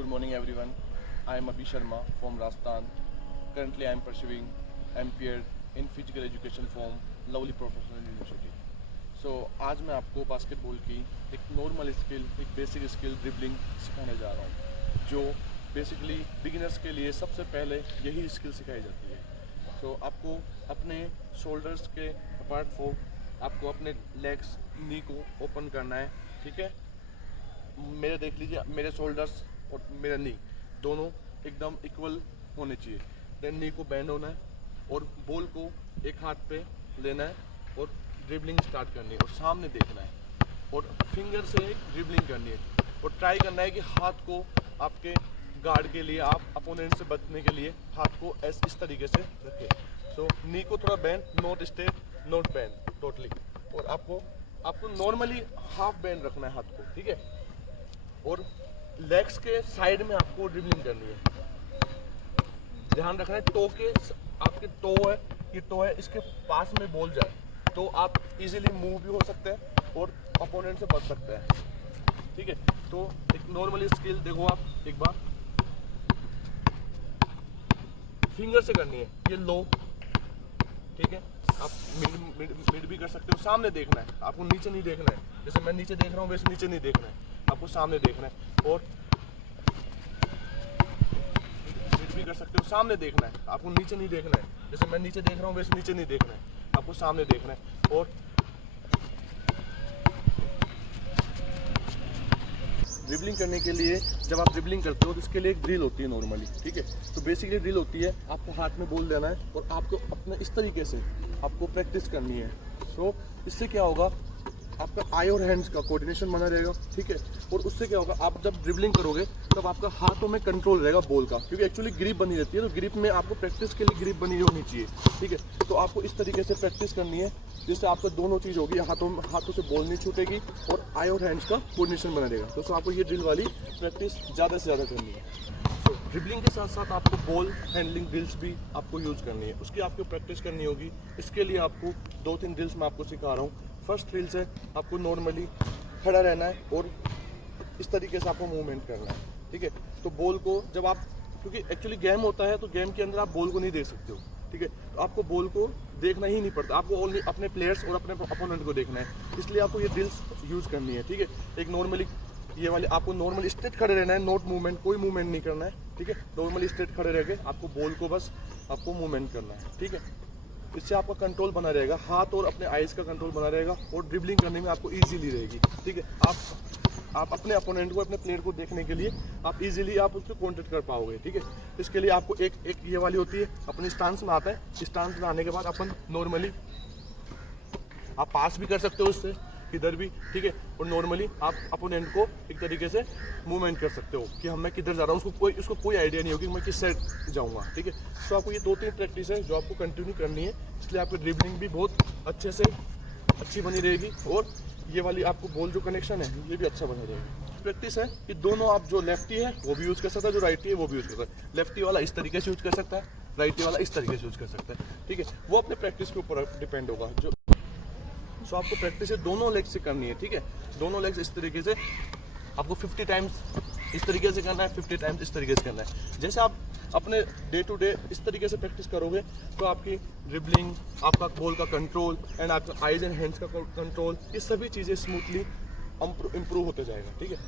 Good morning everyone. I am Abhi Sharma from Rajasthan. Currently I am pursuing MPed in Physical Education from Lovely Professional University. So आज मैं आपको basketball की एक normal skill, एक basic skill dribbling सिखाने जा रहा हूँ, जो बेसिकली बिगिनर्स के लिए सबसे पहले यही स्किल सिखाई जाती है। सो आपको अपने शोल्डर्स के अपार्ट फ्रॉम आपको अपने लेग्स नी को ओपन करना है, ठीक है। मेरे देख लीजिए, मेरे शोल्डर्स और मेरा नी दोनों एकदम इक्वल होने चाहिए। देन नी को बैंड होना है और बॉल को एक हाथ पे लेना है और ड्रिबलिंग स्टार्ट करनी है और सामने देखना है और फिंगर से ड्रिबलिंग करनी है और ट्राई करना है कि हाथ को आपके गार्ड के लिए, आप अपोनेंट से बचने के लिए हाथ को इस तरीके से रखें। सो नी को थोड़ा band, not straight, not band totally, और आपको नॉर्मली हाफ बैंड रखना है हाथ को, ठीक है। और लेग्स के साइड में आपको ड्रिबलिंग करनी है। ध्यान रखना है टो के, आपके टो है, ये टो है, इसके पास में बॉल जाए तो आप इजीली मूव भी हो सकते हैं और अपोनेंट से बच सकते हैं, ठीक है। तो एक नॉर्मली स्किल देखो, आप एक बार फिंगर से करनी है, ये लो, ठीक है। आप मिड भी कर सकते हो। सामने देखना है, आपको नीचे नहीं देखना है। जैसे मैं नीचे देख रहा हूँ वैसे नीचे नहीं देखना है, आपको सामने देखना है। और मिड भी कर सकते हो, सामने देखना है, आपको नीचे नहीं देखना है। जैसे मैं नीचे देख रहा हूँ वैसे नीचे नहीं देखना है, आपको सामने देखना है। और ड्रिबलिंग करने के लिए जब आप ड्रिबलिंग करते हो तो इसके लिए एक ड्रिल होती है नॉर्मली, ठीक है। तो बेसिकली ड्रिल होती है, आपको हाथ में बॉल देना है और आपको अपने इस तरीके से आपको प्रैक्टिस करनी है। सो इससे क्या होगा, आपका आई और हैंड्स का कोऑर्डिनेशन बना रहेगा, ठीक है। और उससे क्या होगा, आप जब ड्रिबलिंग करोगे तब आपका हाथों में कंट्रोल रहेगा बॉल का, क्योंकि एक्चुअली ग्रिप बनी रहती है। तो ग्रिप में आपको प्रैक्टिस के लिए ग्रिप बनी होनी चाहिए, ठीक है। तो आपको इस तरीके से प्रैक्टिस करनी है जिससे आपका दोनों चीज़ होगी, हाथों से बॉल नहीं छूटेगी और आई और हैंड्स का कोऑर्डिनेशन बना रहेगा। तो आपको ये ड्रिल वाली प्रैक्टिस ज़्यादा से ज़्यादा करनी है। सो ड्रिबलिंग के साथ साथ आपको बॉल हैंडलिंग ड्रिल्स भी आपको यूज़ करनी है, उसकी आपको प्रैक्टिस करनी होगी। इसके लिए आपको 2-3 ड्रिल्स मैं आपको सिखा रहा हूँ। फर्स्ट ड्रिल से आपको नॉर्मली खड़ा रहना है और इस तरीके से आपको मूवमेंट करना है, ठीक है। तो बॉल को जब आप, क्योंकि एक्चुअली गेम होता है तो गेम के अंदर आप बॉल को नहीं देख सकते हो, ठीक है। तो आपको बॉल को देखना ही नहीं पड़ता, आपको ओनली अपने प्लेयर्स और अपने अपोनेंट को देखना है, इसलिए आपको ये ड्रिल्स यूज़ करनी है, ठीक है। एक नॉर्मली ये वाले आपको नॉर्मली स्ट्रेट खड़े रहना है, नोट मूवमेंट, कोई मूवमेंट नहीं करना है, ठीक है। नॉर्मली स्ट्रेट खड़े रह के आपको बॉल को बस आपको मूवमेंट करना है, ठीक है। इससे आपका कंट्रोल बना रहेगा, हाथ और अपने आइज़ का कंट्रोल बना रहेगा और ड्रिबलिंग करने में आपको ईजिली रहेगी, ठीक है। आप अपने अपोनेंट को, अपने प्लेयर को देखने के लिए आप इजीली आप उसको कॉन्टेक्ट कर पाओगे, ठीक है। इसके लिए आपको एक ये वाली होती है, अपनी स्टांस में आता है। स्टांस में आने के बाद अपन नॉर्मली आप पास भी कर सकते हो उससे किधर भी, ठीक है। और नॉर्मली आप अपोनेंट को एक तरीके से मूवमेंट कर सकते हो कि मैं किधर जा रहा हूँ, उसको कोई आइडिया नहीं होगी मैं किस साइड जाऊँगा, ठीक है। तो आपको ये 2-3 प्रैक्टिस है जो आपको कंटिन्यू करनी है, इसलिए आपकी ड्रिबलिंग भी बहुत अच्छे से अच्छी बनी रहेगी और ये वाली आपको बॉल जो कनेक्शन है ये भी अच्छा बना रहेगा। प्रैक्टिस है कि दोनों, आप जो लेफ्टी है वो भी यूज़ कर सकता है, जो राइटी है वो भी यूज़ कर सकता है। लेफ्टी वाला इस तरीके से यूज़ कर सकता है, राइटी वाला इस तरीके से यूज़ कर सकता है, ठीक है। वो अपने प्रैक्टिस के ऊपर डिपेंड होगा। जो सो आपको प्रैक्टिस है दोनों लेग्स से करनी है, ठीक है। दोनों लेग्स इस तरीके से आपको 50 टाइम्स इस तरीके से करना है, 50 टाइम्स इस तरीके से करना है। जैसे आप अपने डे टू डे इस तरीके से प्रैक्टिस करोगे तो आपकी ड्रिबलिंग, आपका बॉल का कंट्रोल एंड आपका आइज एंड हैंड्स का कंट्रोल, ये सभी चीज़ें स्मूथली इम्प्रूव होते जाएगा, ठीक है।